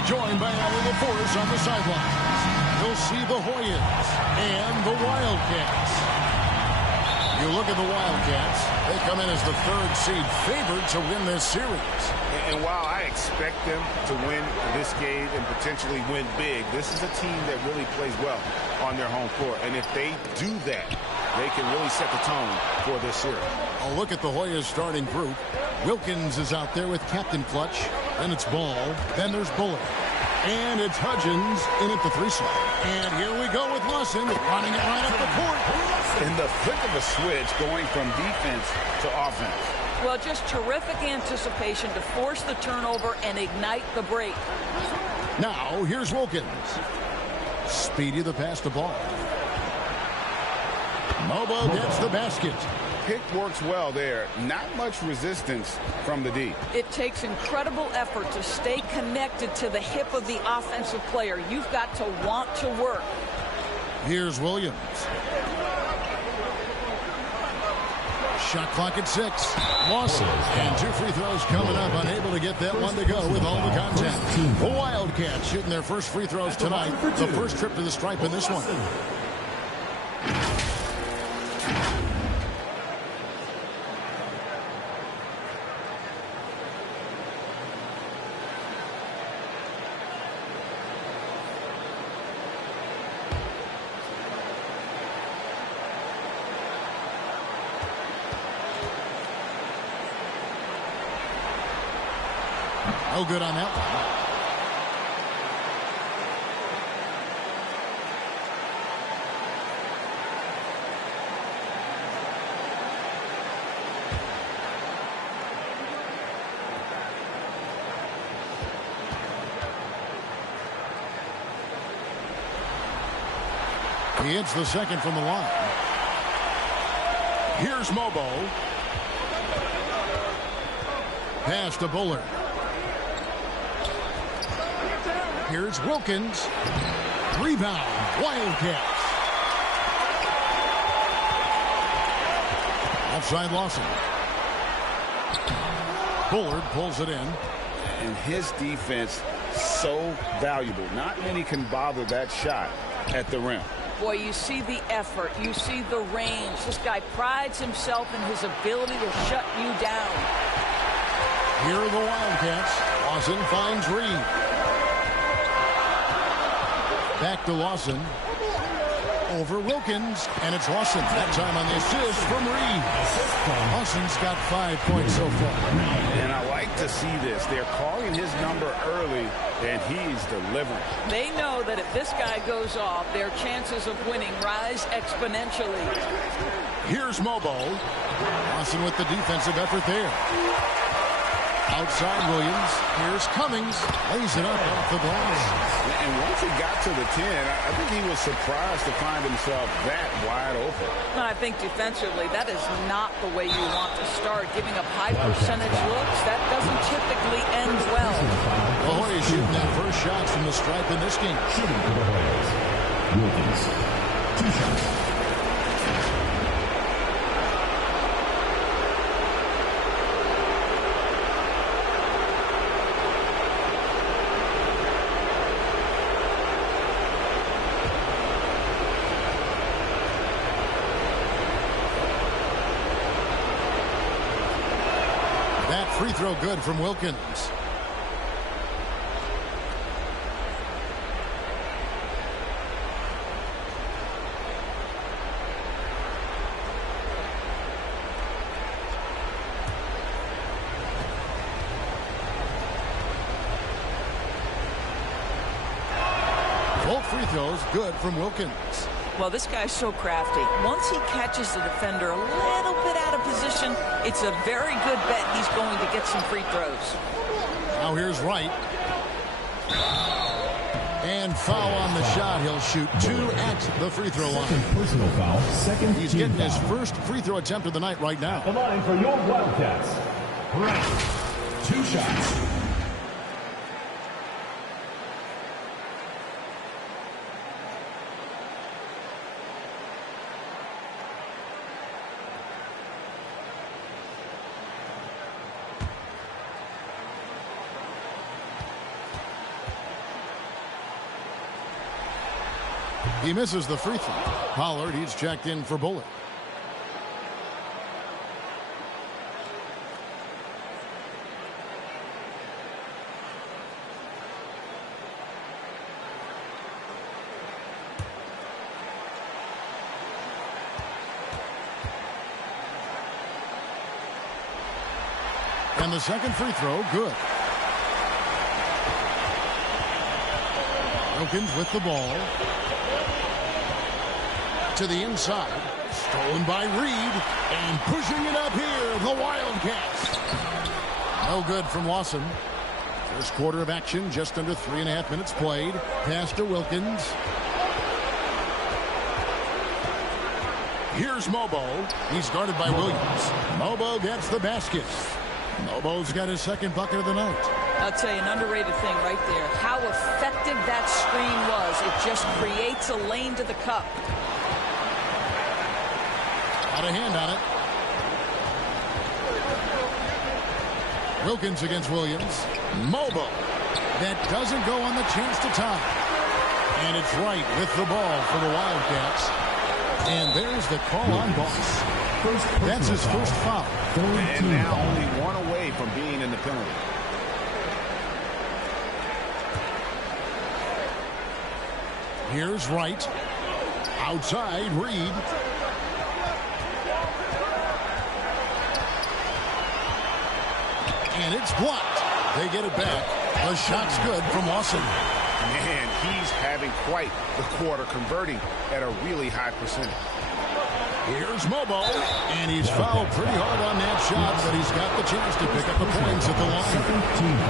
be joined by our reporters on the sidelines. You'll see the Hoyas and the Wildcats. You look at the Wildcats, they come in as the third seed favored to win this series. And while I expect them to win this game and potentially win big, this is a team that really plays well on their home court. And if they do that, they can really set the tone for this series. A look at the Hoyas starting group. Wilkins is out there with Captain Clutch. Then it's Ball. Then there's Bullard. And it's Hudgens in at the 3-slot. And here we go with Lawson running it right up the court. In the flick of a switch, going from defense to offense. Well, just terrific anticipation to force the turnover and ignite the break. Now, here's Wilkins. Speedy the pass to Ball. Mobo gets the basket. Pick works well there. Not much resistance from the D. It takes incredible effort to stay connected to the hip of the offensive player. You've got to want to work. Here's Williams. Shot clock at 6. Lawson. And 2 free throws coming up. Unable to get that one to go with all the contact. The Wildcats shooting their first free throws tonight. The first trip to the stripe in this one. No good on that one. He hits the second from the line. Here's Mobo. Pass to Bullard. Here's Wilkins. Rebound. Wildcats. Outside Lawson. Bullard pulls it in. And his defense so valuable. Not many can bother that shot at the rim. Boy, you see the effort. You see the range. This guy prides himself in his ability to shut you down. Here are the Wildcats. Lawson finds Reed. Back to Lawson. Over Wilkins. And it's Lawson. That time on the assist from Reed. Lawson's got 5 points so far. And I like to see this. They're calling his number early, and he's delivering. They know that if this guy goes off, their chances of winning rise exponentially. Here's Mobo. Lawson with the defensive effort there. Outside Williams. Here's Cummings. Lays it up off the glass. And once he got to the 10, I think he was surprised to find himself that wide open. I think defensively, that is not the way you want to start. Giving up high percentage looks, that doesn't typically end well. The Hoyas shooting their first shots from the stripe in this game. Shooting for the Hoyas. Wilkins. 2 shots. Free throw good from Wilkins. Both free throws good from Wilkins. Well, this guy's so crafty. Once he catches the defender a little bit out of position, it's a very good bet he's going to get some free throws. Now here's Wright. And foul on the shot. He'll shoot 2 at the free throw line. Second personal foul. Second He's team getting foul. his first free throw attempt of the night right now. The line for your Wildcats. Right. 2 shots. He misses the free throw. Pollard, he's checked in for Bullock. And the second free throw, good. Wilkins with the ball. To the inside. Stolen by Reed. And pushing it up here, the Wildcats. No good from Lawson. First quarter of action, just under 3.5 minutes played. Pass to Wilkins. Here's Mobo. He's guarded by Williams. Mobo gets the basket. Mobo's got his second bucket of the night. I'll tell you an underrated thing right there. How effective that screen was. It just creates a lane to the cup. Got a hand on it. Wilkins against Williams. Mobo. That doesn't go on the chance to tie. And it's right with the ball for the Wildcats. And there's the call on Boss. That's his first foul. And now only one away from being in the penalty. Here's Wright. Outside, Reed. And it's blocked. They get it back. The shot's good from Lawson. Man, he's having quite the quarter, converting at a really high percentage. Here's Mobo, and he's fouled pretty hard on that shot, but he's got the chance to pick up the points at the line.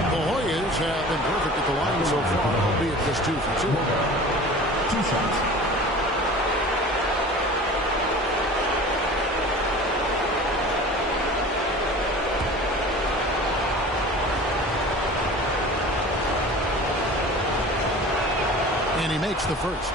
The Hoyas have been perfect at the line so far, albeit just 2 for 2. 2 shots. And he makes the first.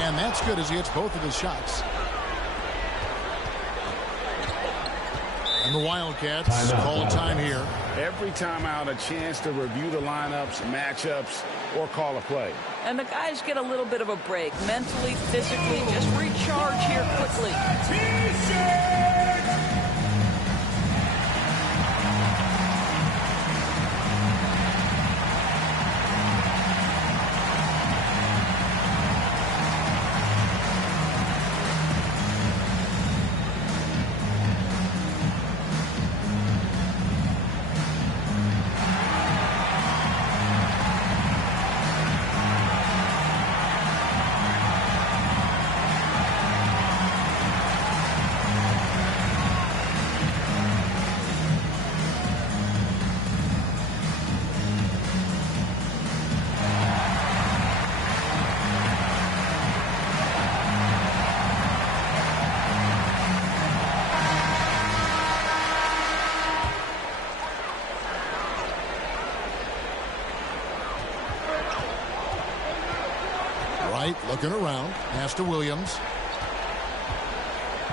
And that's good as he hits both of his shots. And the Wildcats call a time here. Every time out, a chance to review the lineups, matchups, or call a play. And the guys get a little bit of a break. Mentally, physically, just recharge here quickly. Wright looking around. Pass to Williams.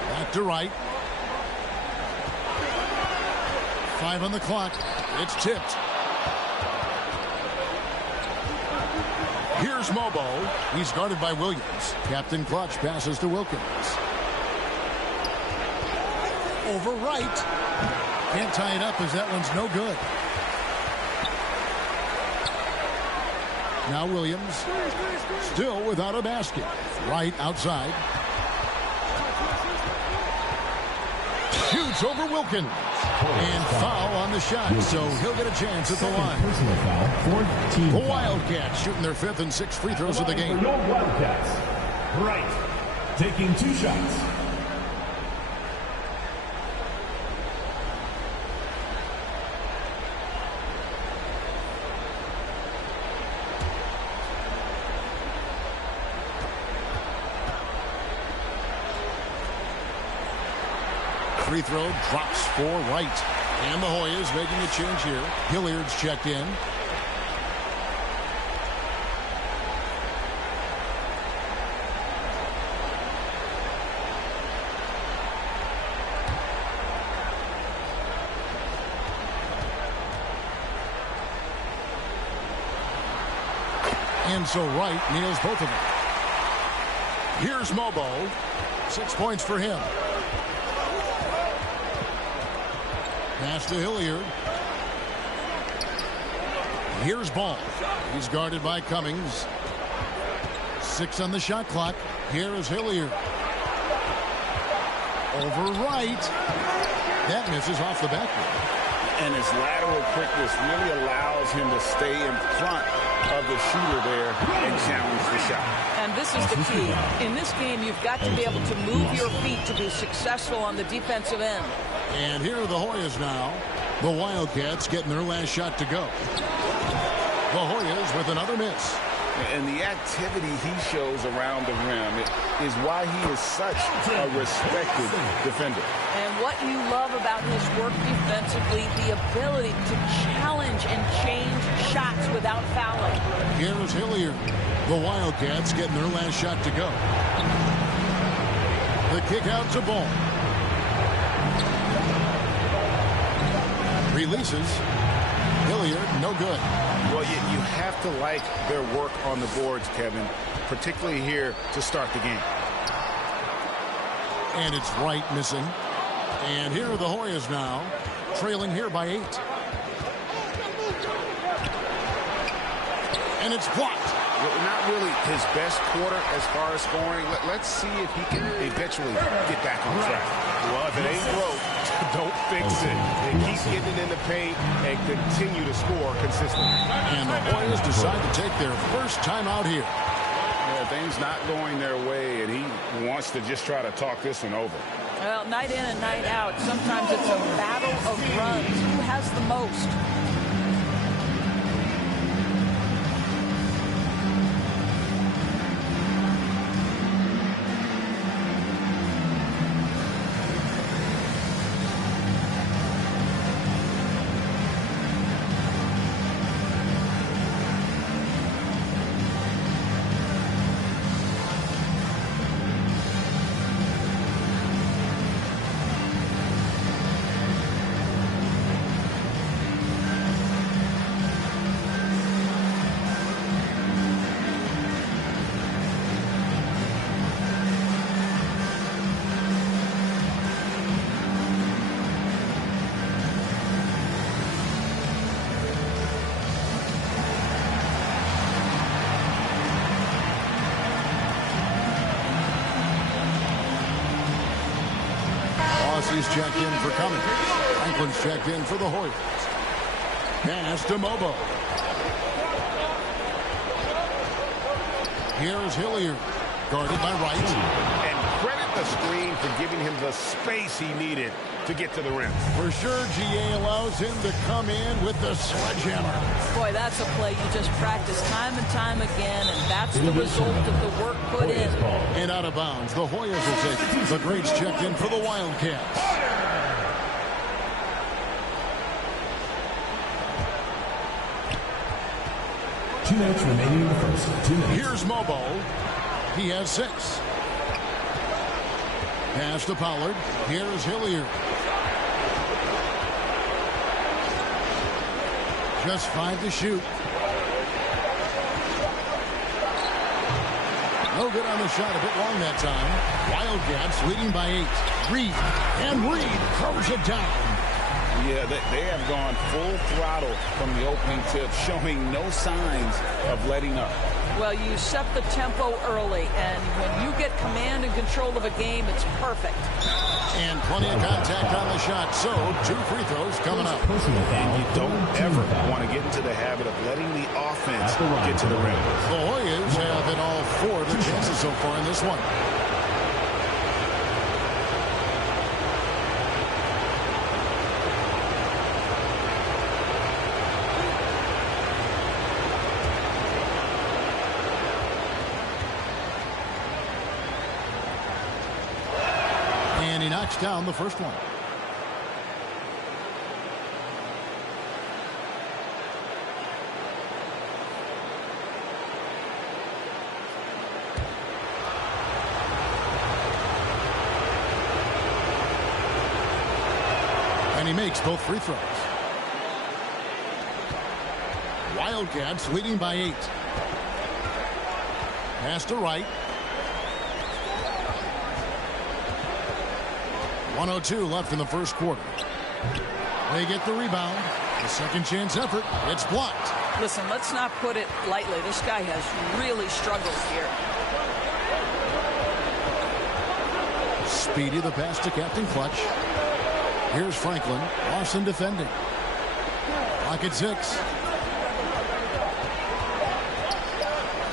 Back to Wright. 5 on the clock. It's tipped. Here's Mobo. He's guarded by Williams. Captain Clutch passes to Wilkins. Over Wright. Can't tie it up as that one's no good. Now Williams. Still without a basket. Wright outside. Shoots over Wilkins. And foul on the shot, so he'll get a chance at the line. Personal foul, 14. The Wildcats shooting their 5th and 6th free throws of the game. For your Wildcats, Wright, taking 2 shots. Free throw drops for Wright. And the Hoyas making a change here. Hilliard's checked in. And so Wright nails both of them. Here's Mobo. 6 points for him. Pass to Hilliard. Here's Ball. He's guarded by Cummings. 6 on the shot clock. Here is Hilliard. Over Wright. That misses off the backboard. And his lateral quickness really allows him to stay in front of the shooter there and challenge the shot. And this is the key. In this game, you've got to be able to move your feet to be successful on the defensive end. And here are the Hoyas now. The Wildcats getting their last shot to go. The Hoyas with another miss. And the activity he shows around the rim is why he is such a respected defender. And what you love about his work defensively, the ability to challenge and change shots without fouling. Here is Hilliard. The Wildcats getting their last shot to go. The kick out to Ball. Releases. Hilliard, no good. Well, you have to like their work on the boards, Kevin, particularly here to start the game. And it's Wright missing. And here are the Hoyas now, trailing here by 8. And it's blocked. Well, not really his best quarter as far as scoring. Let's see if he can eventually get back on track. Well, if it ain't broke, don't fix it. And keep getting it in the paint and continue to score consistently. And the Hoyas decide to take their first time out here. Yeah, things not going their way, and he wants to just try to talk this one over. Well, night in and night out, sometimes it's a battle of runs. Who has the most? He's checked in for Cummings. Franklin's checked in for the Hoyas. Pass to Mobo. Here's Hilliard, guarded by Wright. And credit the screen for giving him the space he needed to get to the rim. For sure, GA allows him to come in with the sledgehammer. Boy, that's a play you just practice time and time again, and that's the result of the work put in. And out of bounds, the Hoyas will take the Greats checked in for the Wildcats. Two minutes remaining in the first. 2 minutes. Here's Mobo. He has 6. Pass to Pollard. Here's Hilliard. Just 5 to shoot. No good on the shot. A bit long that time. Wildcats leading by 8. Reed. And Reed throws it down. Yeah, they have gone full throttle from the opening tip, showing no signs of letting up. Well, you set the tempo early, and when you get command and control of a game, it's perfect. And plenty of contact on the shot, so 2 free throws coming up. And you don't ever want to get into the habit of letting the offense get to the rim. The Hoyas have hit all 4 of their chances so far in this one. And he knocks down the first one. And he makes both free throws. Wildcats leading by 8. Pass to right. 1:02 left in the first quarter. They get the rebound. The second chance effort. It's blocked. Listen, let's not put it lightly. This guy has really struggled here. Speedy the pass to Captain Clutch. Here's Franklin. Lawson defending. Lock at 6.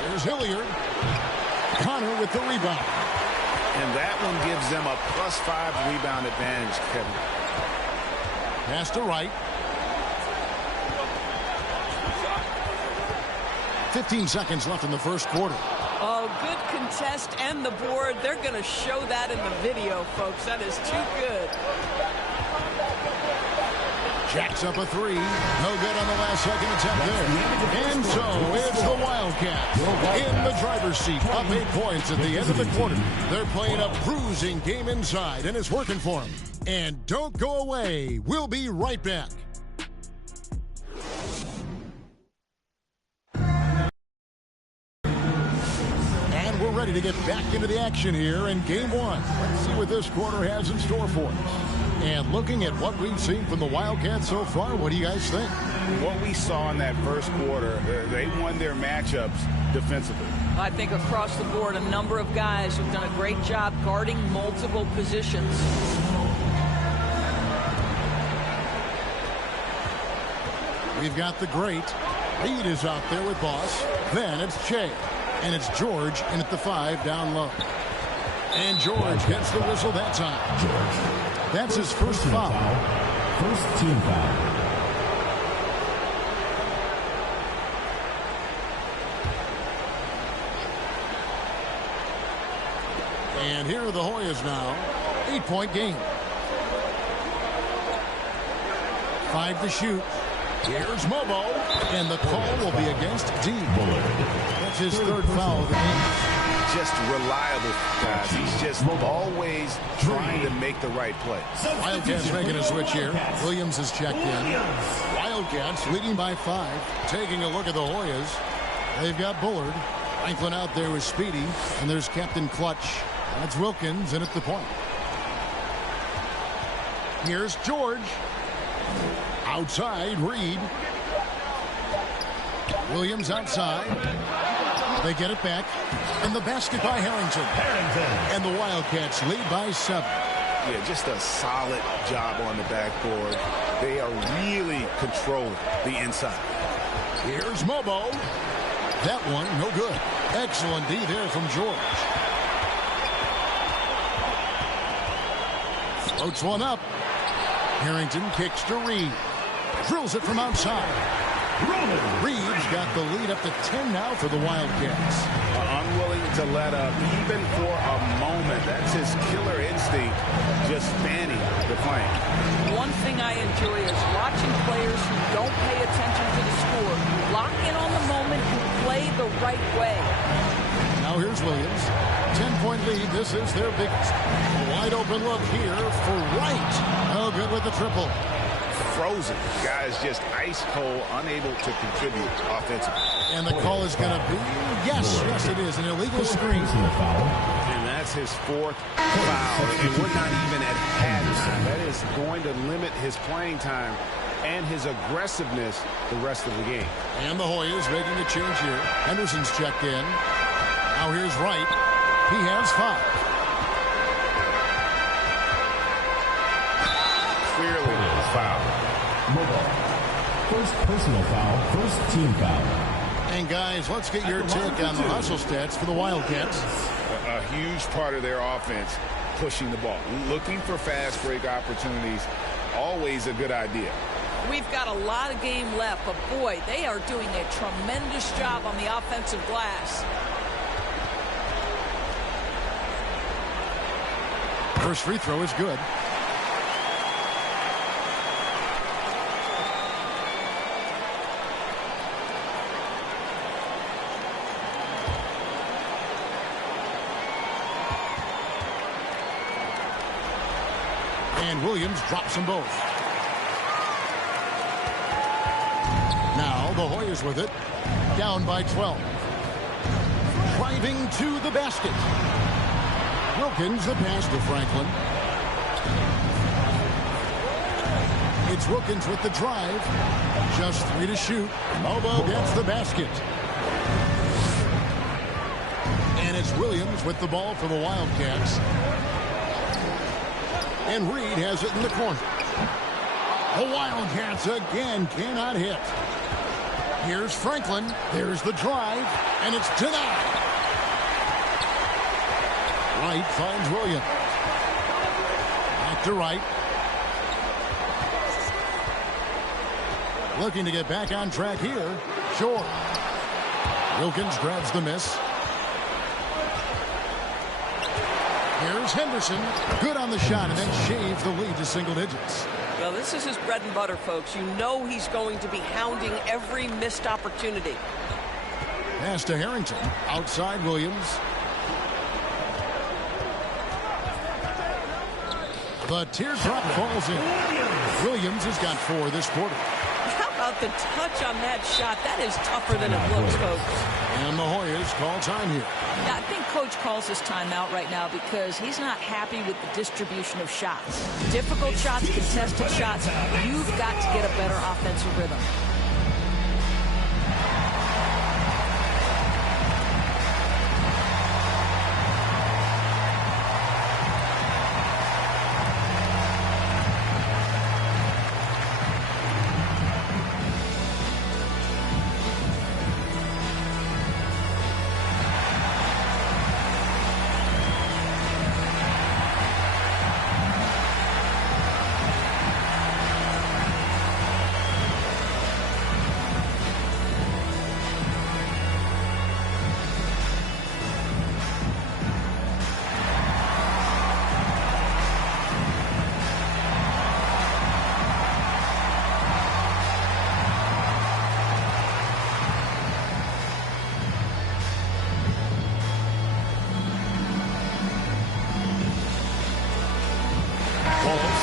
Here's Hilliard. Connor with the rebound. And that one gives them a +5 rebound advantage, Kevin. Pass to right. 15 seconds left in the first quarter. Oh, good contest and the board. They're going to show that in the video, folks. That is too good. Jacks up a 3. No good on the last second attempt there. And so it's the Wildcats in the driver's seat, up 8 points at the end of the quarter. They're playing a bruising game inside, and it's working for them. And don't go away. We'll be right back. And we're ready to get back into the action here in game 1. Let's see what this quarter has in store for us. And looking at what we've seen from the Wildcats so far, what do you guys think? What we saw in that first quarter, they won their matchups defensively. I think across the board, a number of guys have done a great job guarding multiple positions. We've got the great. Reed is out there with Boss. Then it's Che. And it's George in at the 5 down low. And George gets the whistle that time. George. That's his first foul. First team foul. And here are the Hoyas now. 8-point game. 5 to shoot. Here's Mobo. And the call will be against D. That's his third foul of the game. Just reliable, guys. He's just always trying to make the right play. Wildcats making a switch here. Williams has checked in. Wildcats leading by 5. Taking a look at the Hoyas. They've got Bullard. Franklin out there with Speedy. And there's Captain Clutch. That's Wilkins in at the point. Here's George. Outside, Reed. Williams outside. They get it back. And the basket by Harrington. And the Wildcats lead by 7. Yeah, just a solid job on the backboard. They are really controlling the inside. Here's Mobo. That one, no good. Excellent D there from George. Floats one up. Harrington kicks to Reed. Drills it from outside. Reed's got the lead up to 10 now for the Wildcats. Unwilling to let up even for a moment. That's his killer instinct, just fanning the flank. One thing I enjoy is watching players who don't pay attention to the score, lock in on the moment and play the right way. Now here's Williams. 10-point lead. This is their biggest. A wide open look here for Wright. Oh, good with the triple. Frozen. Guys just ice cold, unable to contribute offensively. And the call is going to be, yes, it is, an illegal screen. And that's his 4th foul. And we're not even at halftime. That is going to limit his playing time and his aggressiveness the rest of the game. And the Hoyas making a change here. Henderson's checked in. Now here's Wright. He has 5. Clearly a foul. First personal foul, first team foul. And guys, let's get your take on the hustle stats for the Wildcats. A huge part of their offense, pushing the ball. Looking for fast break opportunities, always a good idea. We've got a lot of game left, but boy, they are doing a tremendous job on the offensive glass. First free throw is good. And Williams drops them both. Now the Hoyas with it. Down by 12. driving to the basket. Wilkins the pass to Franklin. It's Wilkins with the drive. Just 3 to shoot. Mobo gets the basket. And it's Williams with the ball for the Wildcats. And Reed has it in the corner. The Wildcats again cannot hit. Here's Franklin. There's the drive. And it's denied. Wright finds Williams. Back to Wright. Looking to get back on track here. Short. Wilkins grabs the miss. Here's Henderson. Good on the shot and then shaves the lead to single digits. Well, this is his bread and butter, folks. You know he's going to be hounding every missed opportunity. Pass to Harrington. Outside Williams. The teardrop falls in. Williams has got 4 this quarter. How about the touch on that shot? That is tougher than it looks, folks. And the Hoyas call time here. Yeah, I think Coach calls this timeout right now because he's not happy with the distribution of shots. Difficult shots, contested shots. You've got to get a better offensive rhythm.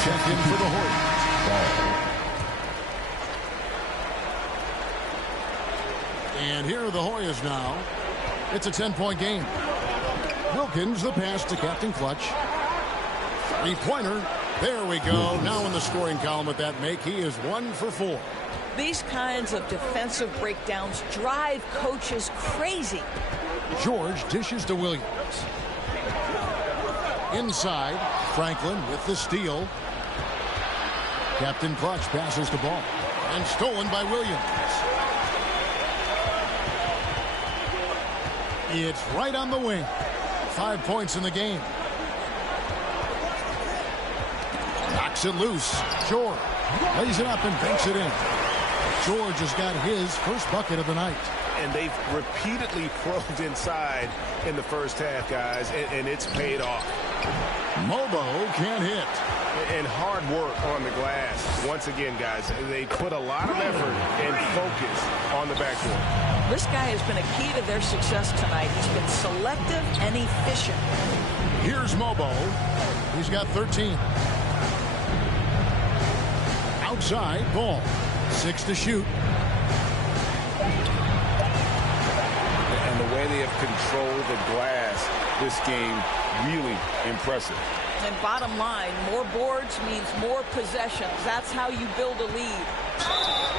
Check in for the Hoyas. And here are the Hoyas now. It's a 10-point game. Wilkins the pass to Captain Clutch. 3-pointer. There we go. Now in the scoring column with that make, he is 1 for 4. These kinds of defensive breakdowns drive coaches crazy. George dishes to Williams. Inside, Franklin with the steal. Captain Clutch passes the ball. And stolen by Williams. It's right on the wing. 5 points in the game. Knocks it loose. George lays it up and banks it in. George has got his first bucket of the night. And they've repeatedly probed inside in the first half, guys, and it's paid off. Mobo can't hit. And hard work on the glass. Once again, guys, they put a lot of effort and focus on the backcourt. This guy has been a key to their success tonight. He's been selective and efficient. Here's Mobo. He's got 13. Outside, ball. 6 to shoot. And the way they have controlled the glass this game, really impressive. And bottom line, more boards means more possessions. That's how you build a lead.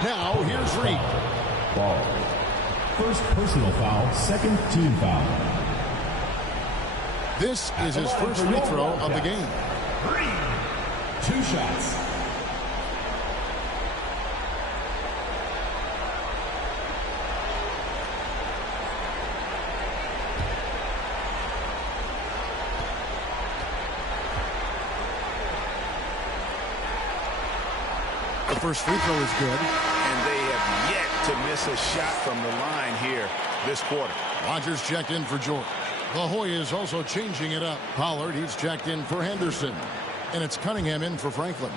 Now, here's Reed. Ball. First personal foul, second team foul. This is his first free throw of the game. 2 shots. The first free throw is good. And they have yet to miss a shot from the line here this quarter. Rogers checked in for George. The Hoyas also changing it up. Pollard, he's checked in for Henderson. And it's Cunningham in for Franklin.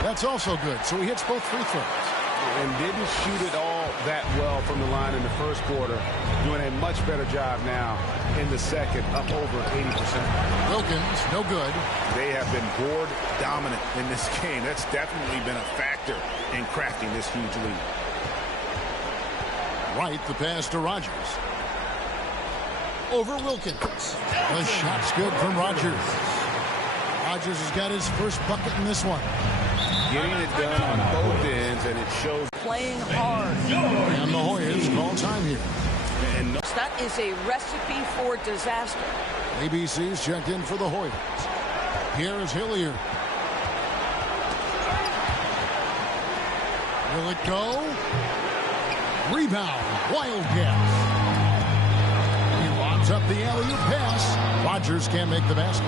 That's also good. So he hits both free throws. And didn't shoot it all that well from the line in the first quarter. Doing a much better job now in the second, up over 80%. Wilkins, no good. They have been board dominant in this game. That's definitely been a factor in crafting this huge lead. Right, the pass to Rogers. Over Wilkins. The shot's good from Rogers. Rogers has got his first bucket in this one. Getting it done on both ends, and it shows. Playing hard. And the Hoyas call time here. And That is a recipe for disaster. ABC's checked in for the Hoyas. Here is Hilliard. Will it go? Rebound. Wildcats. He lobs up the alley-oop pass. Rogers can't make the basket.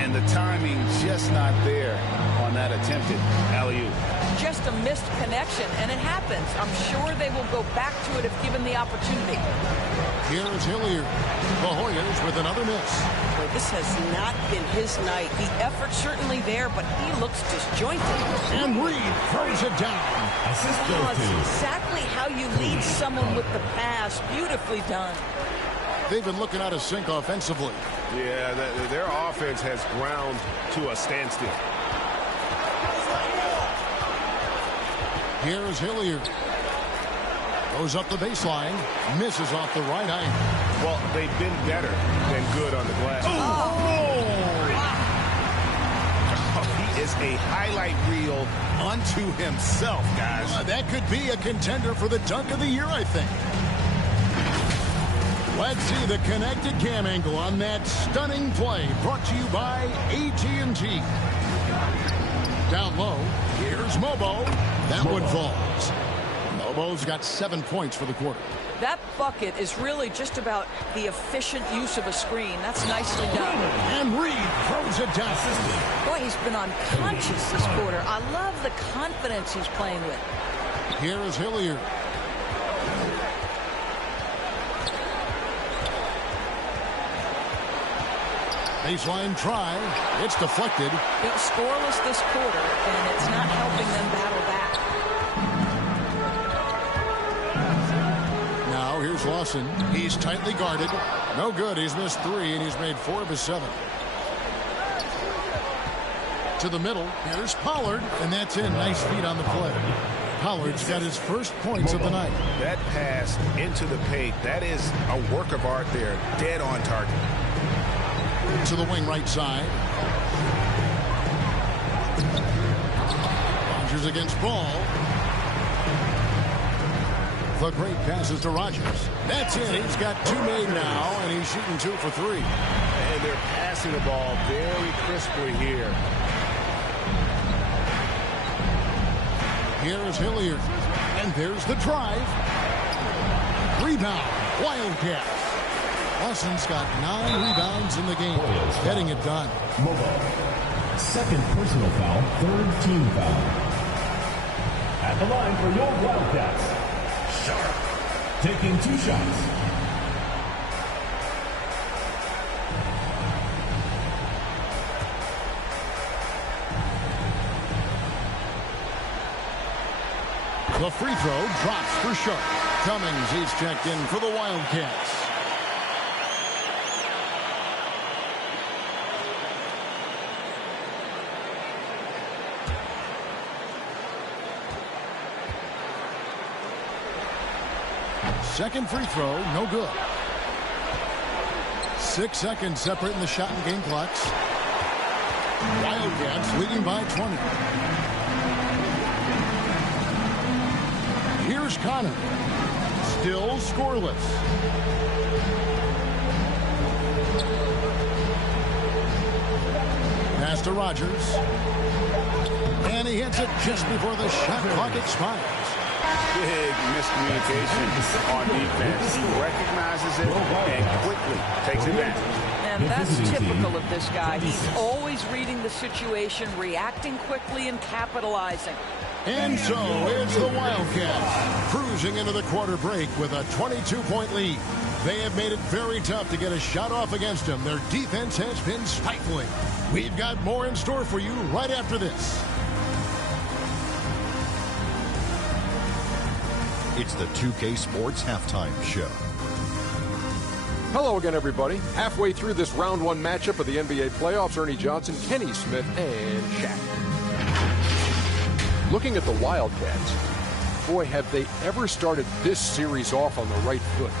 And the timing just not there on that attempted alley-oop. Just a missed connection, and it happens. I'm sure they will go back to it if given the opportunity. Here is Hilliard. The Hoyas with another miss. Boy, this has not been his night. The effort's certainly there, but he looks disjointed. And Reed throws it down. Oh, it's exactly how you lead someone with the pass. Beautifully done. They've been looking out of sync offensively. Yeah, their offense has ground to a standstill. Here is Hilliard. Goes up the baseline. Misses off the right eye. Well, they've been better than good on the glass. He is a highlight reel unto himself, guys. That could be a contender for the dunk of the year, I think. Let's see the connected cam angle on that stunning play, brought to you by AT&T. Down low, here's Mobo. That one falls. Mobo's got 7 points for the quarter. That bucket is really just about the efficient use of a screen. That's nicely done. And Reed throws it down. Boy, he's been unconscious this quarter. I love the confidence he's playing with. Here is Hilliard. Baseline try. It's deflected. Scoreless this quarter, and it's not helping them battle back. Now here's Lawson. He's tightly guarded. No good. He's missed 3, and he's made 4 of his 7. To the middle. Here's Pollard, and that's in. Nice feed on the play. Pollard's got his first points of the night. That pass into the paint, that is a work of art there. Dead on target. To the wing right side. Rogers against Ball. The great passes to Rogers. That's it. He's got 2 made now, and he's shooting 2 for 3. And they're passing the ball very crisply here. Here is Hilliard. And there's the drive. Rebound. Wildcats. Lawson's got 9 rebounds in the game. Getting it done. Mobo. Second personal foul, third team foul. At the line for your Wildcats. Sharp. Taking 2 shots. The free throw drops for Sharp. Cummings, he's checked in for the Wildcats. Second free throw, no good. 6 seconds separating the shot and game clocks. Wildcats leading by 20. Here's Connor. Still scoreless. Pass to Rogers. And he hits it just before the shot clock expires. Big miscommunication on defense. He recognizes it and quickly takes it back. And that's typical of this guy. He's always reading the situation, reacting quickly, and capitalizing. And so it's the Wildcats cruising into the quarter break with a 22-point lead. They have made it very tough to get a shot off against them. Their defense has been stifling. We've got more in store for you right after this. It's the 2K Sports Halftime Show. Hello again, everybody. Halfway through this round one matchup of the NBA playoffs, Ernie Johnson, Kenny Smith, and Shaq. Looking at the Wildcats, boy, have they ever started this series off on the right foot.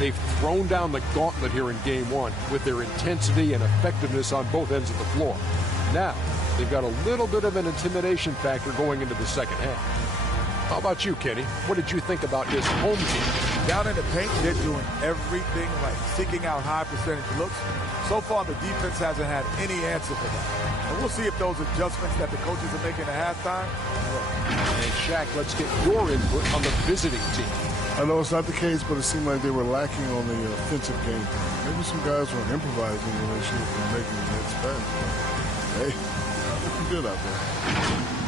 They've thrown down the gauntlet here in Game 1 with their intensity and effectiveness on both ends of the floor. Now, they've got a little bit of an intimidation factor going into the second half. How about you, Kenny? What did you think about his home team? Down in the paint, they're doing everything right, seeking out high percentage looks. So far, the defense hasn't had any answer for that. And we'll see if those adjustments that the coaches are making at halftime work. And Shaq, let's get your input on the visiting team. I know it's not the case, but it seemed like they were lacking on the offensive game. Maybe some guys were improvising when they should have been making the next pass. Hey, looking good out there.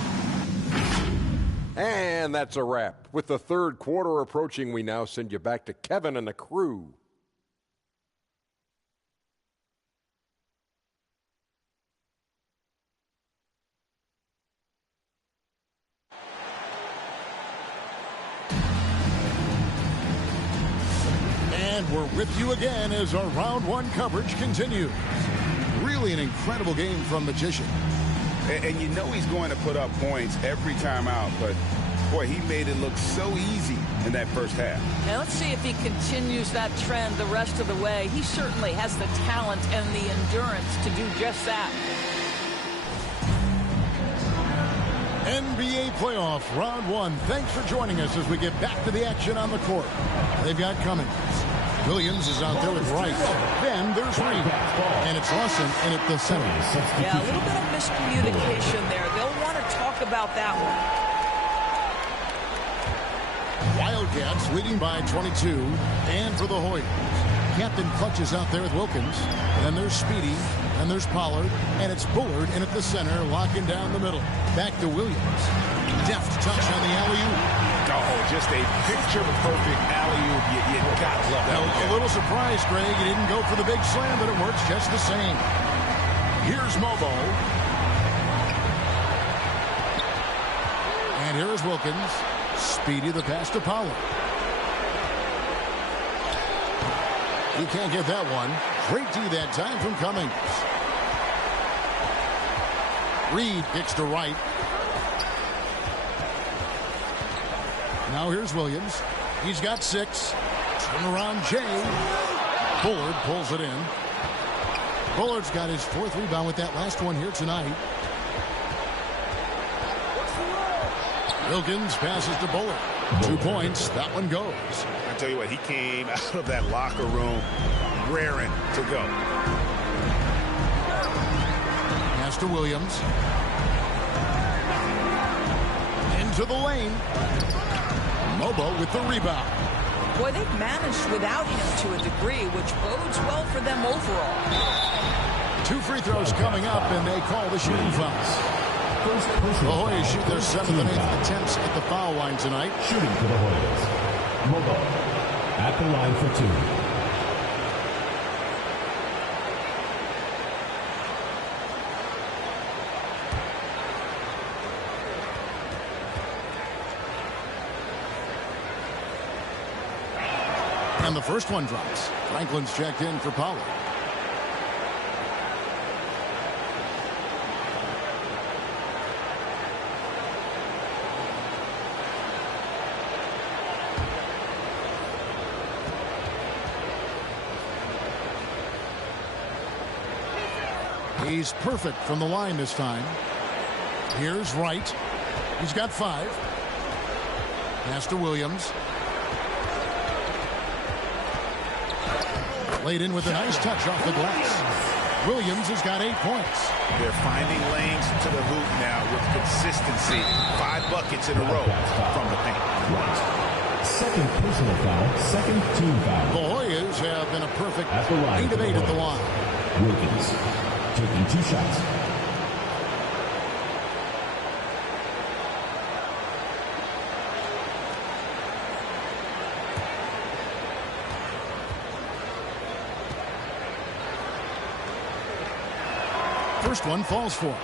And that's a wrap. With the third quarter approaching, we now send you back to Kevin and the crew. And we're with you again as our round one coverage continues. Really an incredible game from Magician. And you know he's going to put up points every time out, but boy, he made it look so easy in that first half. Now let's see if he continues that trend the rest of the way. He certainly has the talent and the endurance to do just that. NBA playoff round one. Thanks for joining us as we get back to the action on the court. They've got Cummings. Williams is out there with Wright. Then there's Reed. And it's Lawson in at the center. Yeah, a little bit of miscommunication there. They'll want to talk about that one. Wildcats leading by 22. And for the Hoyas, Captain Clutch is out there with Wilkins. Then there's Speedy. Then there's Pollard. And it's Bullard in at the center, locking down the middle. Back to Williams. Deft touch on the alley-oop. Oh, just a picture-perfect alley-oop. You gotta love that one. A little surprise, Greg. He didn't go for the big slam, but it works just the same. Here's Mobo. And here is Wilkins. Speedy the pass to Pollard. He can't get that one. Great D that time from Cummings. Reed kicks to Wright. Now here's Williams. He's got 6. Turn around Jay. Bullard pulls it in. Bullard's got his 4th rebound with that last one here tonight. Wilkins passes to Bullard. 2 points. That one goes. I tell you what, he came out of that locker room raring to go. Pass to Williams. Into the lane. Mobo with the rebound. Boy, they've managed without him to a degree, which bodes well for them overall. 2 free throws coming up, and they call the shooting fouls. The Hoyas shoot their 7th and 8th attempts at the foul line tonight. Shooting for the Hoyas. Mobo at the line for 2. And the first one drops. Franklin's checked in for Pollard. He's perfect from the line this time. Here's Wright. He's got 5. Pass to Williams. Laid in with a nice touch off the glass. Williams has got 8 points. They're finding lanes to the hoop now with consistency. 5 buckets in a row from the paint. Second personal foul, second team foul. The Hoyas have been a perfect at the line 8 of 8 at the line. Wilkins taking 2 shots. First one falls for him.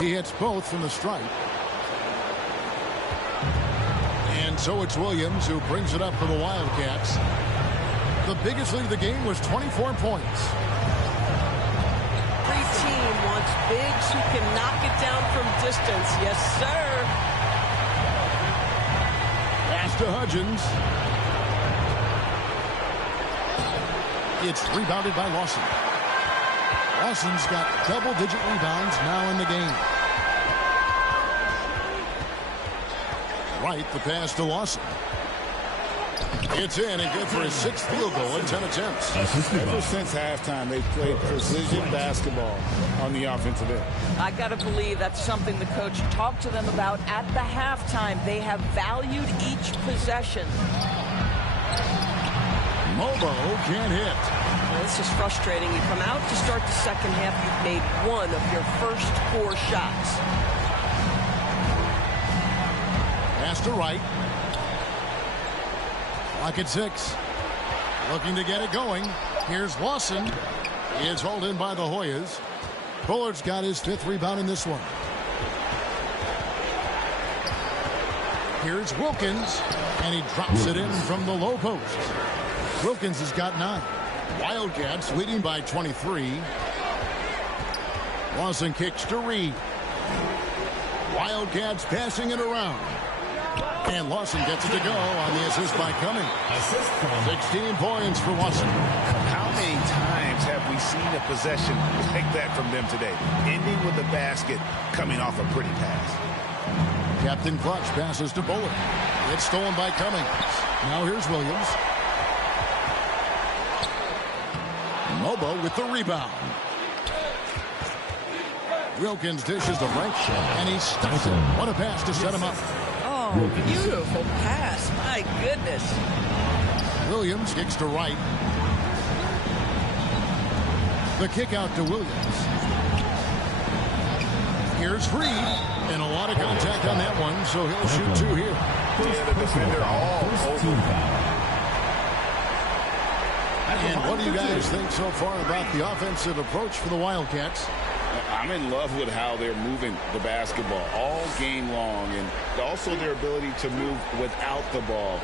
He hits both from the stripe. And so it's Williams who brings it up for the Wildcats. The biggest lead of the game was 24 points. Every team wants bigs who can knock it down from distance. Yes, sir. Pass to Hudgens. It's rebounded by Lawson. Lawson's got double-digit rebounds now in the game. Right, the pass to Lawson. It's in and good for his 6th field goal in 10 attempts. Ever since halftime, they've played precision basketball on the offensive end. I got to believe that's something the coach talked to them about at the halftime. They have valued each possession. Mobo can't hit. Well, this is frustrating. You come out to start the second half, you've made one of your first 4 shots. Pass to Wright. Clock at 6. Looking to get it going. Here's Lawson. It's hauled in by the Hoyas. Bullard's got his 5th rebound in this one. Here's Wilkins, and he drops it in from the low post. Wilkins has got 9. Wildcats leading by 23. Lawson kicks to Reed. Wildcats passing it around. And Lawson gets it to go on the assist by Cummings. 16 points for Lawson. How many times have we seen a possession like that from them today? Ending with the basket, coming off a pretty pass. Captain Clutch passes to Bullard. It's stolen by Cummings. Now here's Williams. Mobo with the rebound. Wilkins dishes to Frank, and he stuffs it. What a pass to set him up. Oh, beautiful pass. My goodness. Williams kicks to Wright. The kick out to Williams. Here's Reed, and a lot of contact on that one, so he'll shoot 2 here. Yeah, the defender all over. And what do you guys think so far about the offensive approach for the Wildcats? I'm in love with how they're moving the basketball all game long, and also their ability to move without the ball.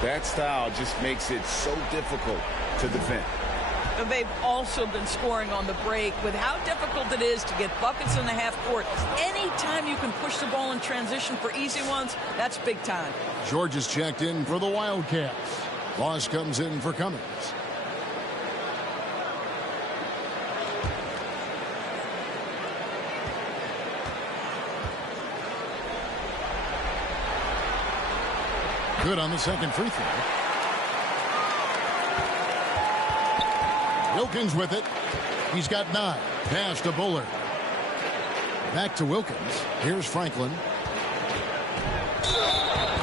That style just makes it so difficult to defend. They've also been scoring on the break. With how difficult it is to get buckets in the half court, anytime you can push the ball in transition for easy ones, that's big time. George is checked in for the Wildcats. Loss comes in for Cummings. Good on the second free throw. Wilkins with it. He's got 9. Pass to Bullard. Back to Wilkins. Here's Franklin.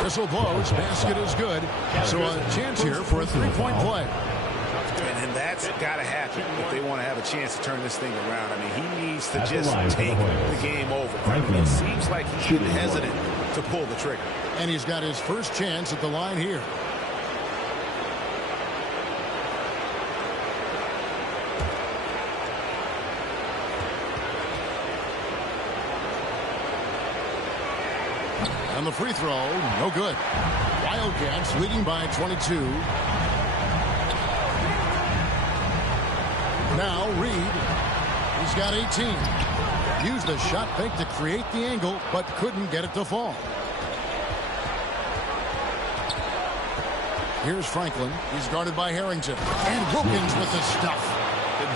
Whistle blows. Basket is good. So a chance here for a 3-point play. And that's got to happen if they want to have a chance to turn this thing around. I mean, he needs to just take the game over. I mean, it seems like he's been hesitant to pull the trigger. And he's got his first chance at the line here. And the free throw, no good. Wildcats leading by 22. Now Reed. He's got 18. Used the shot fake to create the angle, but couldn't get it to fall. Here's Franklin. He's guarded by Harrington. And Wilkins with the stuff.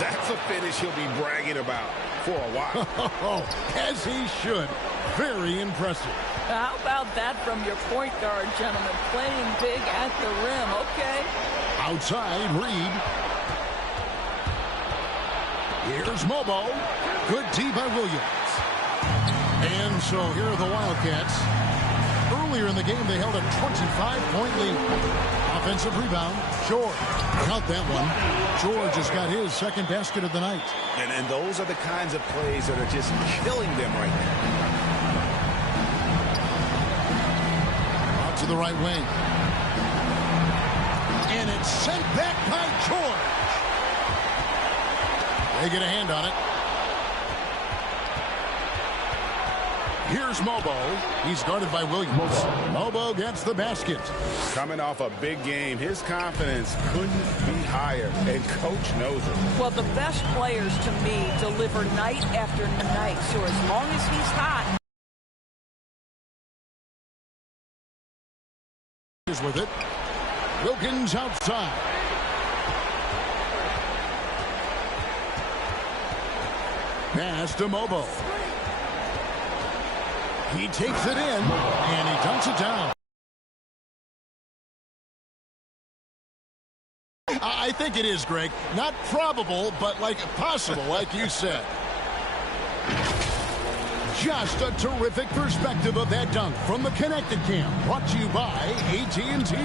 That's a finish he'll be bragging about for a while. As he should. Very impressive. How about that from your point guard, gentlemen? Playing big at the rim. Okay. Outside, Reed. Here's Mobo. Good D by Williams. And so here are the Wildcats. Earlier in the game, they held a 25-point lead. Offensive rebound, George. Count that one. George has got his second basket of the night. And those are the kinds of plays that are just killing them right now. Out to the right wing. And it's sent back by George. They get a hand on it. Here's Mobo. He's guarded by Williams. Mobo gets the basket. Coming off a big game, his confidence couldn't be higher, and coach knows it. Well, the best players to me deliver night after night, so as long as he's hot. With it. Wilkins outside. Pass to Mobo. He takes it in, and he dunks it down. I think it is, Greg. Not probable, but like possible, like you said. Just a terrific perspective of that dunk from the Connected Camp. Brought to you by AT&T.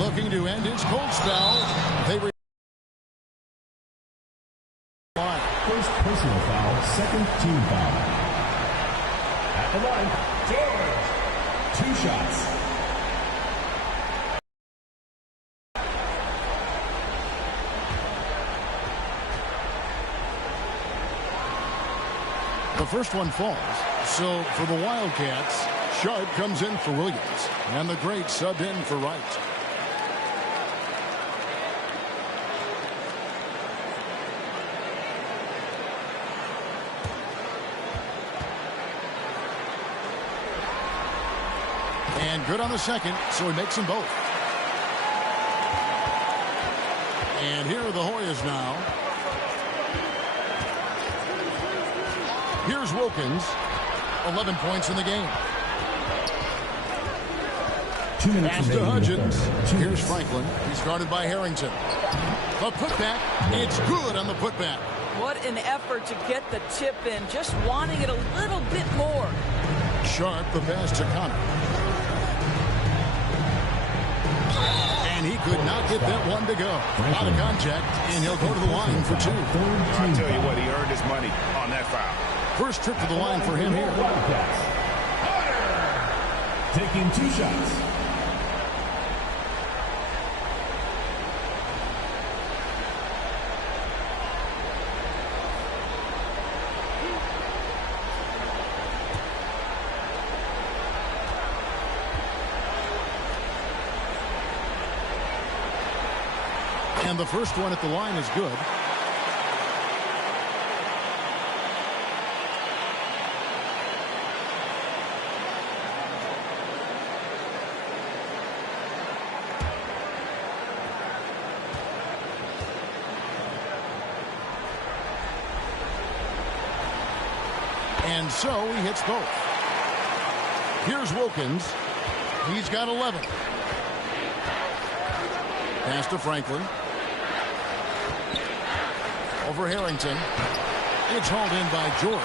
Looking to end his cold spell. They First personal foul, second team foul. At the line, George. 2 shots. The first one falls. So for the Wildcats, Sharp comes in for Williams. And the great sub in for Wright. And good on the second, so he makes them both. And here are the Hoyas now. Here's Wilkins. 11 points in the game. 2 minutes Pass to Hudgens. Here's Franklin. He's guarded by Harrington. The putback. It's good on the putback. What an effort to get the tip in. Just wanting it a little bit more. Sharp, the pass to Connor. And he could not get that one to go. Out of contact, and he'll go to the line for 2. I'll tell you what, he earned his money on that foul. First trip to the line for him here. Taking 2 shots. And the first one at the line is good. And so he hits both. Here's Wilkins. He's got 11. Pass to Franklin. Over Harrington. It's hauled in by George.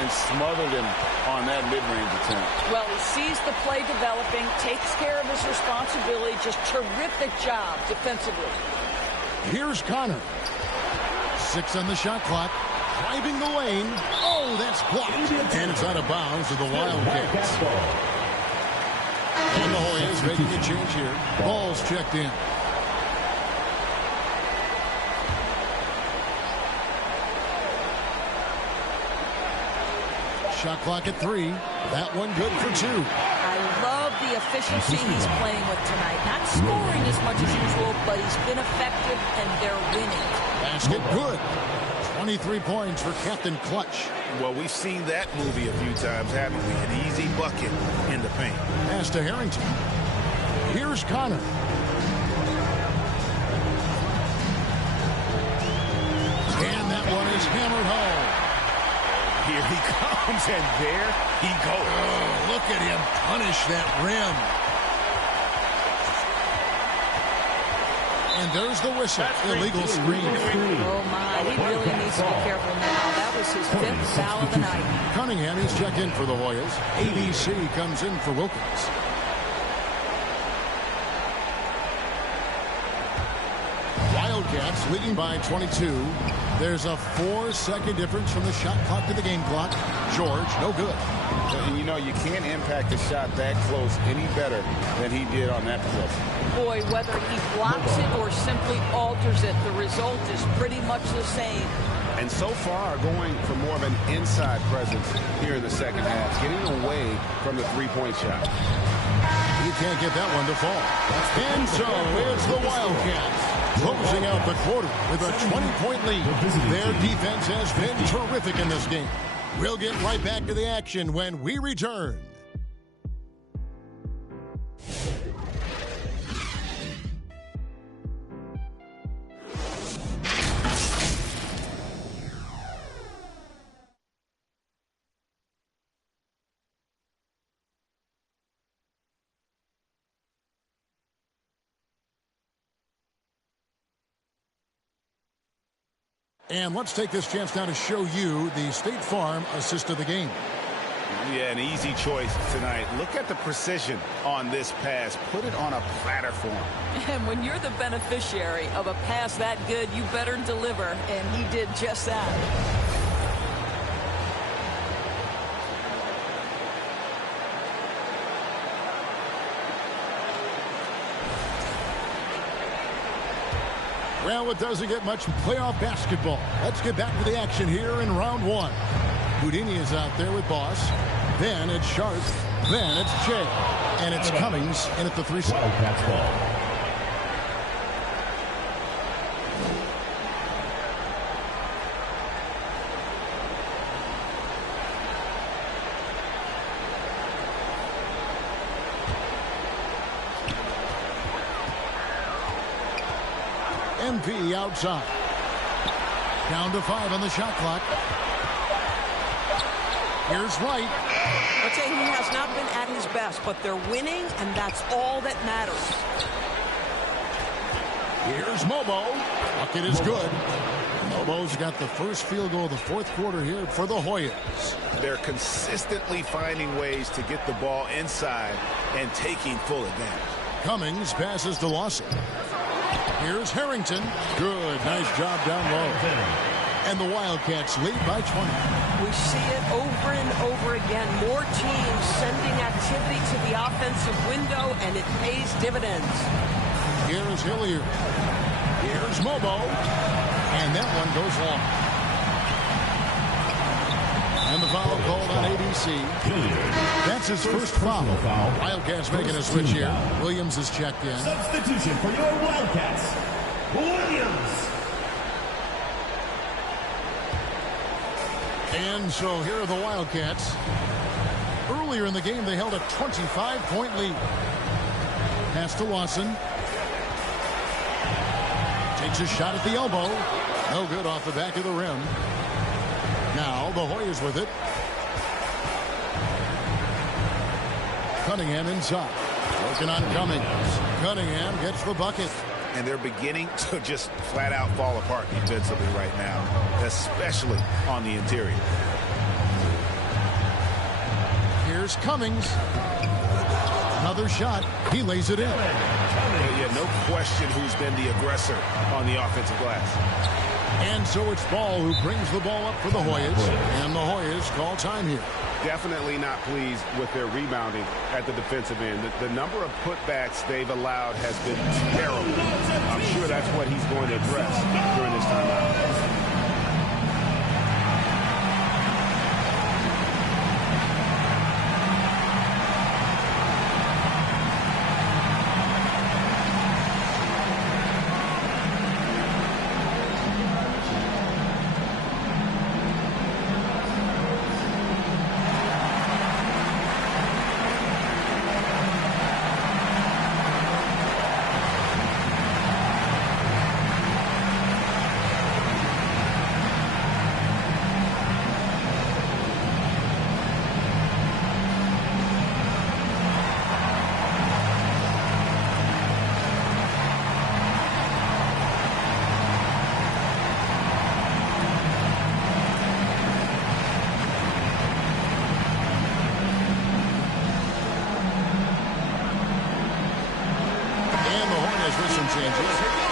And smothered him on that mid-range attempt. Well, he sees the play developing, takes care of his responsibility. Just terrific job defensively. Here's Connor. 6 on the shot clock. Driving the lane. Oh, that's blocked. And it's out of bounds to the Wildcats. And the Hoyas making a change here. Ball's checked in. Shot clock at 3. That one good for 2. I love the efficiency he's playing with tonight. Not scoring as much as usual, but he's been effective, and they're winning. Basket good. 23 points for Captain Clutch. Well, we've seen that movie a few times, haven't we? An easy bucket in the paint. Pass to Harrington. Here's Connor. And that one is hammered home. Here he comes, and there he goes. Oh, look at him punish that rim. And there's the whistle. Illegal screen. Oh, my. He really needs to be careful now. That was his 5th foul of the night. Cunningham is checked in for the Hoyas. ABC comes in for Wilkins. Wildcats leading by 22. There's a 4-second difference from the shot clock to the game clock. George, no good. And you know, you can't impact a shot that close any better than he did on that possession. Boy, whether he blocks it or simply alters it, the result is pretty much the same. and so far going for more of an inside presence here in the second half, getting away from the three-point shot. You can't get that one to fall. And so it's the Wildcats closing out the quarter with a 20-point lead. Their defense has been terrific in this game. We'll get right back to the action when we return. And let's take this chance now to show you the State Farm assist of the game. Yeah, an easy choice tonight. Look at the precision on this pass. Put it on a platter for him. And when you're the beneficiary of a pass that good, you better deliver. And he did just that. Well, it doesn't get much playoff basketball. Let's get back to the action here in round one. Houdini is out there with Boss. Then it's Sharp. Then it's Jay. And it's Cummings in at the three spot. Wildcats ball. MP outside. Down to 5 on the shot clock. Here's Wright. I'd say he has not been at his best, but they're winning, and that's all that matters. Here's Mobo. Bucket is good. Mobo's got the first field goal of the fourth quarter here for the Hoyas. They're consistently finding ways to get the ball inside and taking full advantage. Cummings passes to Lawson. Here's Harrington. Good. Nice job down low. And the Wildcats lead by 20. We see it over and over again. More teams sending activity to the offensive window, and it pays dividends. Here's Hilliard. Here's Mobo. And that one goes long. And the foul called on ABC. That's his first foul. Wildcats making a switch here. Williams is checked in. Substitution for your Wildcats, Williams. And so here are the Wildcats. Earlier in the game, they held a 25-point lead. Pass to Lawson. Takes a shot at the elbow. No good off the back of the rim. Now the Hoyas with it. Cunningham inside. Working on Cummings. Cunningham gets the bucket. And they're beginning to just flat out fall apart defensively right now, especially on the interior. Here's Cummings. Another shot. He lays it in. Yeah, no question who's been the aggressor on the offensive glass. And so it's Ball who brings the ball up for the Hoyas. And the Hoyas call time here. Definitely not pleased with their rebounding at the defensive end. The number of putbacks they've allowed has been terrible. I'm sure that's what he's going to address during this timeout.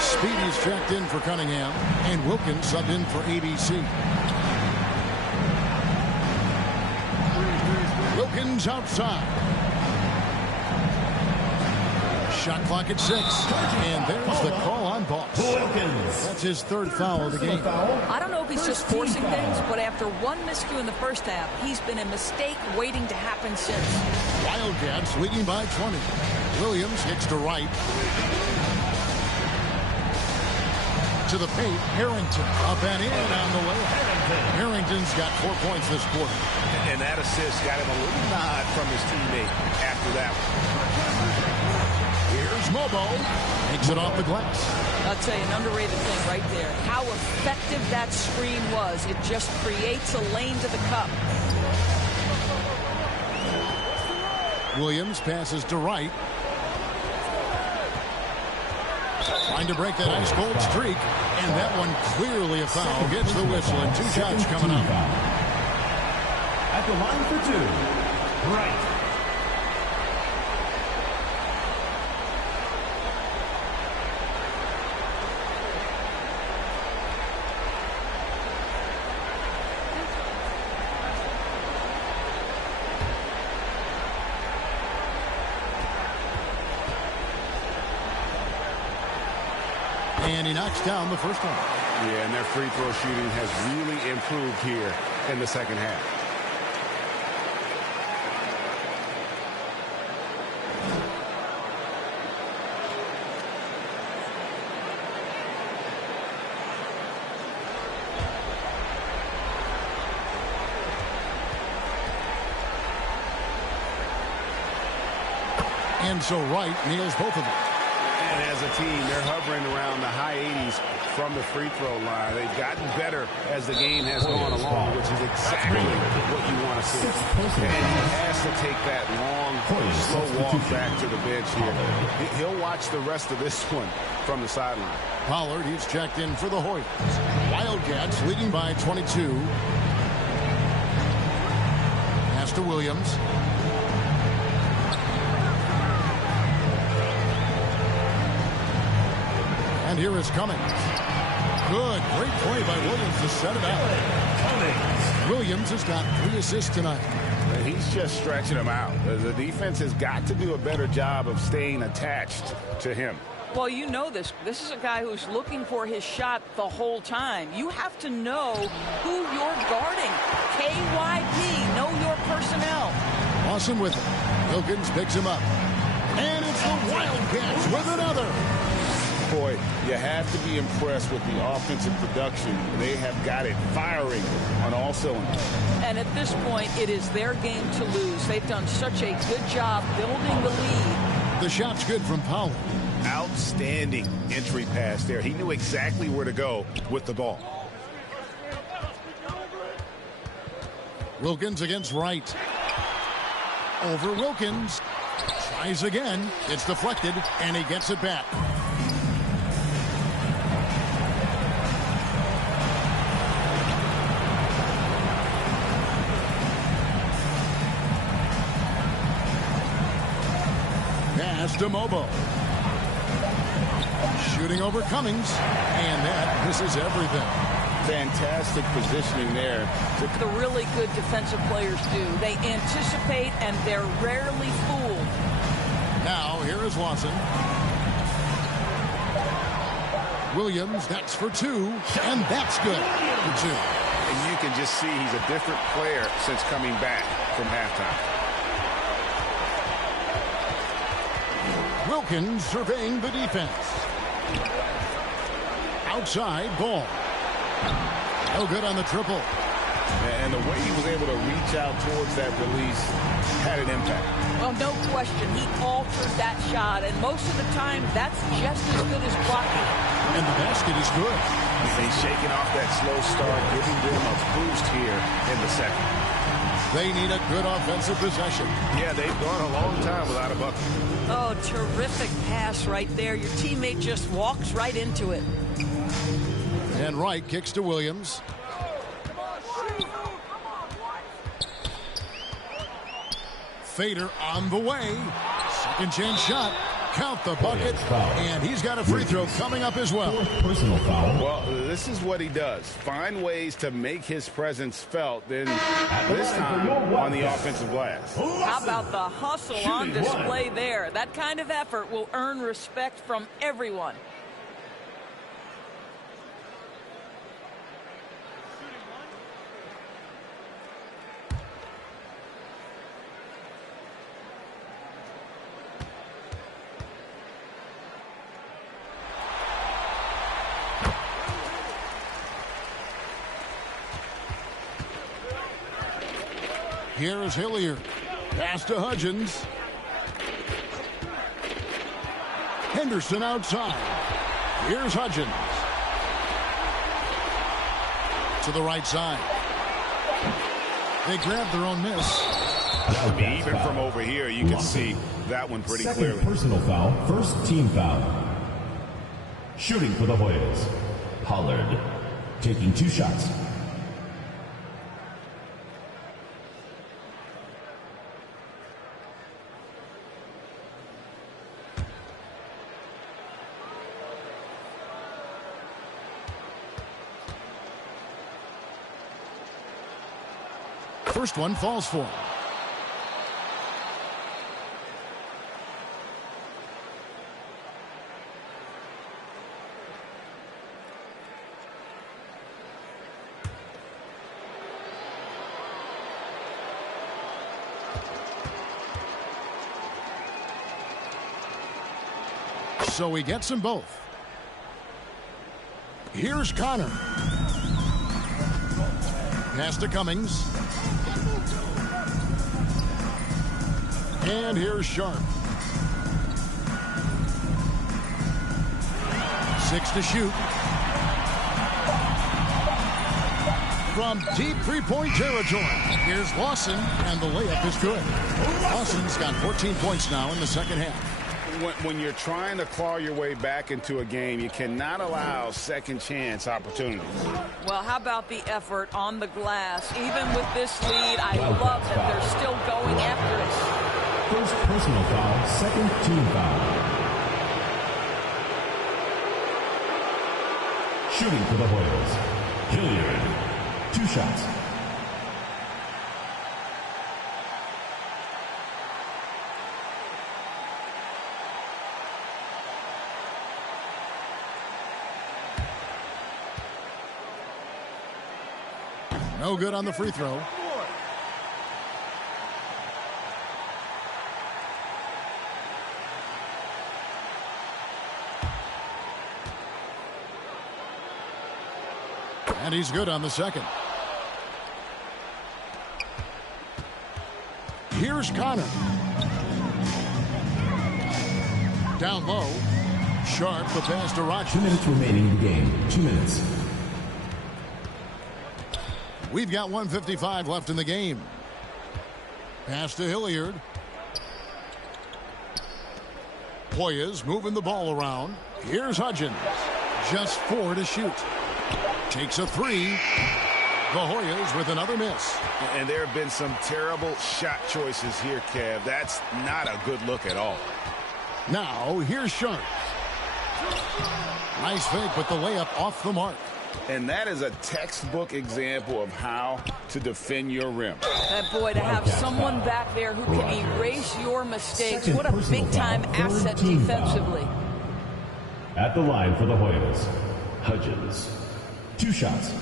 Speedy's checked in for Cunningham, and Wilkins subbed in for ABC. Wilkins outside. Shot clock at 6. And there's the call on Boss. That's his third foul of the game. I don't know if he's just forcing things, but after one miscue in the first half, he's been a mistake waiting to happen since. Wildcats leading by 20. Williams kicks to right. To the paint, Harrington up and in on the way. Harrington's got 4 points this quarter. And that assist got him a little nod from his teammate after that one. Here's Mobo. Takes it off the glass. I'll tell you, an underrated thing right there. How effective that screen was. It just creates a lane to the cup. Williams passes to right. Trying to break that ice-cold streak. And that one clearly a foul. Gets the whistle and 2 shots coming up. At the line for 2, right. And he knocks down the first one. Yeah, and their free throw shooting has really improved here in the second half. And so Wright nails both of them. And as a team, they're hovering around the high 80s from the free throw line. They've gotten better as the game has gone along, which is exactly what you want to see. And he has to take that long, slow walk back to the bench here. He'll watch the rest of this one from the sideline. Pollard, he's checked in for the Hoyas. Wildcats leading by 22. Pass to Williams. And here is Cummings. Good, great play by Williams to set it out. Williams has got 3 assists tonight. He's just stretching them out. The defense has got to do a better job of staying attached to him. Well, you know this. This is a guy who's looking for his shot the whole time. You have to know who you're guarding. KYP, know your personnel. Awesome with it. Wilkins picks him up. And it's the Wildcats with another. Boy, you have to be impressed with the offensive production. They have got it firing on all cylinders. And at this point, it is their game to lose. They've done such a good job building the lead. The shot's good from Pollard. Outstanding entry pass there. He knew exactly where to go with the ball. Wilkins against Wright. Over Wilkins. Tries again. It's deflected, and he gets it back. Pass to Mobo. Shooting over Cummings, and that misses everything. Fantastic positioning there. The really good defensive players do. They anticipate, and they're rarely fooled. Now, here is Lawson. Williams, that's for 2, and that's good for 2. And you can just see he's a different player since coming back from halftime. Wilkins surveying the defense. Outside ball. No good on the triple. And the way he was able to reach out towards that release had an impact. Well, no question. He altered that shot, and most of the time, that's just as good as blocking it. And the basket is good. He's shaking off that slow start, giving them a boost here in the second. They need a good offensive possession. Yeah, they've gone a long time without a bucket. Oh, terrific pass right there. Your teammate just walks right into it. And Wright kicks to Williams. Fader on the way. Second chance shot. Count the bucket, and he's got a free throw coming up as well. Personal foul. Well, this is what he does. Find ways to make his presence felt, then this time on the offensive glass. How about the hustle on display there? That kind of effort will earn respect from everyone. Here is Hilliard. Pass to Hudgens. Henderson outside. Here's Hudgens. To the right side. They grab their own miss. Even from over here, you can see that one pretty clearly. Second personal foul, first team foul. Shooting for the Hoyas. Pollard taking 2 shots. First one falls for him. So he gets them both. Here's Connor. Pass to Cummings. And here's Sharp. 6 to shoot. From deep three-point territory, here's Lawson, and the layup is good. Lawson's got 14 points now in the second half. When you're trying to claw your way back into a game, you cannot allow second chance opportunities. Well, how about the effort on the glass? Even with this lead, I love that they're still going after it. First personal foul, second team foul. Shooting for the Hoyas. Hilliard, 2 shots. No good on the free throw. And he's good on the second. Here's Connor. Down low. Sharp, the pass to Roger. 2 minutes remaining in the game. 2 minutes. We've got 1:55 left in the game. Pass to Hilliard. Hoyas moving the ball around. Here's Hudgens. Just 4 to shoot. Takes a 3. The Hoyas with another miss. And there have been some terrible shot choices here, Kev. That's not a good look at all. Now, here's Sharp. Nice fake, but the layup off the mark. And that is a textbook example of how to defend your rim. And boy, to have someone back there who can erase your mistakes. What a big-time asset defensively. At the line for the Hoyas. Hudgens. 2 shots.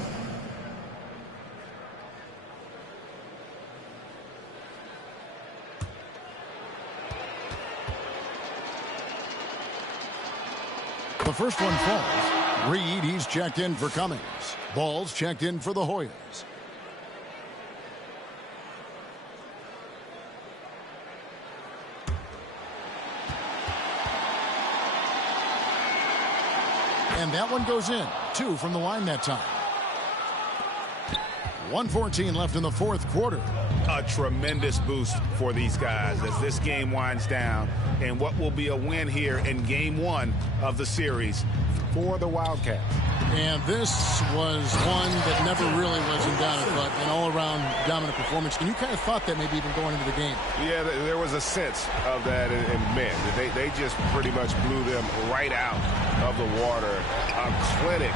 The first one falls. Reed, he's checked in for Cummings. Ball's checked in for the Hoyas. And that one goes in. 2 from the line that time. 1:14 left in the fourth quarter. A tremendous boost for these guys as this game winds down, and what will be a win here in game 1 of the series for the Wildcats. And this was one that never really was in doubt, but an all-around dominant performance. And you kind of thought that maybe even going into the game. Yeah, there was a sense of that in men. They just pretty much blew them right out of the water. A clinic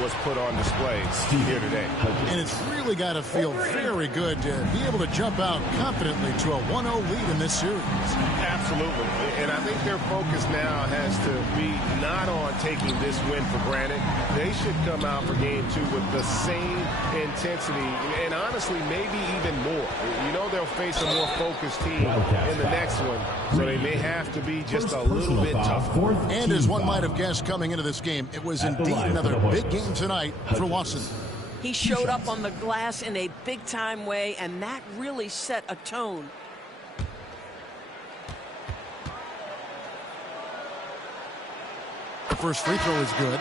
was put on display here today. And it's really got to feel very good to be able to jump out confidently to a 1-0 lead in this series. Absolutely. And I think their focus now has to be not on taking this win for granted. They should come out for game 2 with the same intensity and honestly maybe even more. You know they'll face a more focused team in the next one, so they may have to be just a little bit tougher. And as one might have guessed coming into this game, it was indeed another big game tonight for Lawson. He showed up on the glass in a big-time way, and that really set a tone. The first free throw is good.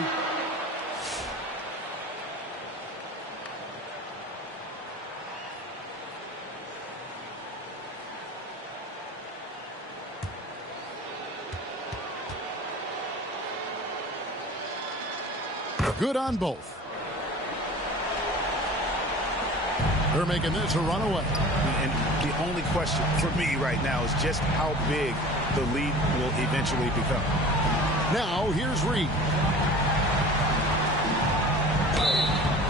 Good on both. They're making this a runaway. And the only question for me right now is just how big the lead will eventually become. Now, here's Reed.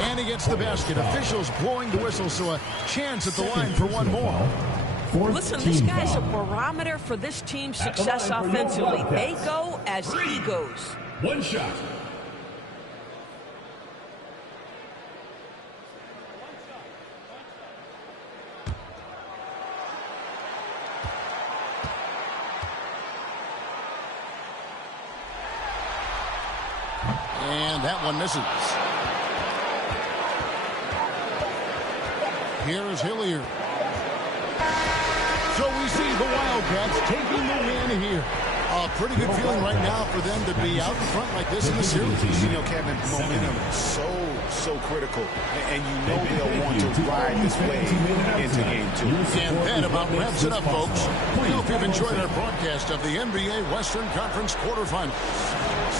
And he gets the basket. Officials blowing the whistle, so a chance at the line for one more. Listen, this guy's a barometer for this team's success offensively. They go as he goes. One shot. And that one misses. Here is Hilliard. So we see the Wildcats taking the win here. A pretty good feeling right now for them to be out in front like this in the series. You know, Kevin, momentum is so critical. And you know they'll want to ride this wave into game 2. And that about wraps it up, folks. We hope you've enjoyed our broadcast of the NBA Western Conference quarterfinals.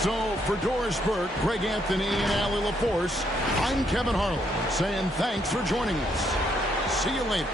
So for Doris Burke, Greg Anthony, and Allie LaForce, I'm Kevin Harlan saying thanks for joining us. See you later.